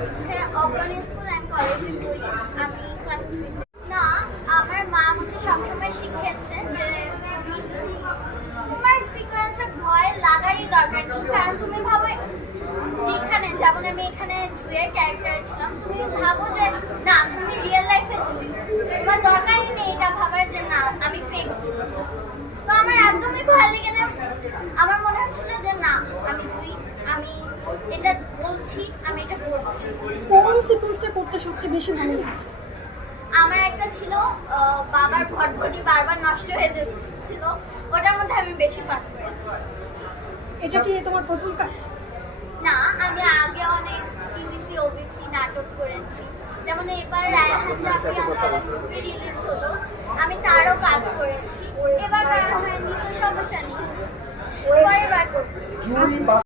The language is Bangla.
হচ্ছে অগ্রণী স্কুল অ্যান্ড কলেজে পড়ি। আমি ক্লাস 3। না, আমার মা আমাকে সবসময় শিখিয়েছে যে তুমি যদি তোমার সিকোয়েন্সে ভয় লাগারই দরকার নেই, কারণ তুমি ভাবো যেখানে, যেমন আমি এখানে জুয়ের ক্যারেক্টার ছিলাম, তুমি ভাবো যে না তুমি রিয়েল লাইফে জুই, তোমার দরকারই নেই এটা ভাবার যে না আমি ফেক জুই। তো আমার একদমই ভয় লেগে না, আমার মনে হচ্ছিল যে না আমি জুই, আমি এটা বলছি, আমি এটা করছি। কোন সিকোয়েন্সটা করতে সবচেয়ে বেশি ভালো লেগেছে? আমার একটা ছিল বাবার ভটভটি বারবার নষ্ট হয়ে যাচ্ছিল, ওটার মধ্যে আমি বেশি পাঠ করেছি। এটা কি তোমার প্রথম কাজ? না, আমি আগে অনেক টিভিসি ওবিসি নাটক করেছি, যেমন এবার রায়হান রাফি আঙ্কেলের মুভি রিলিজ হলো, আমি তারও কাজ করেছি। এবার কারণ হয়নি তো সমস্যা নেই, পরের বার করবো।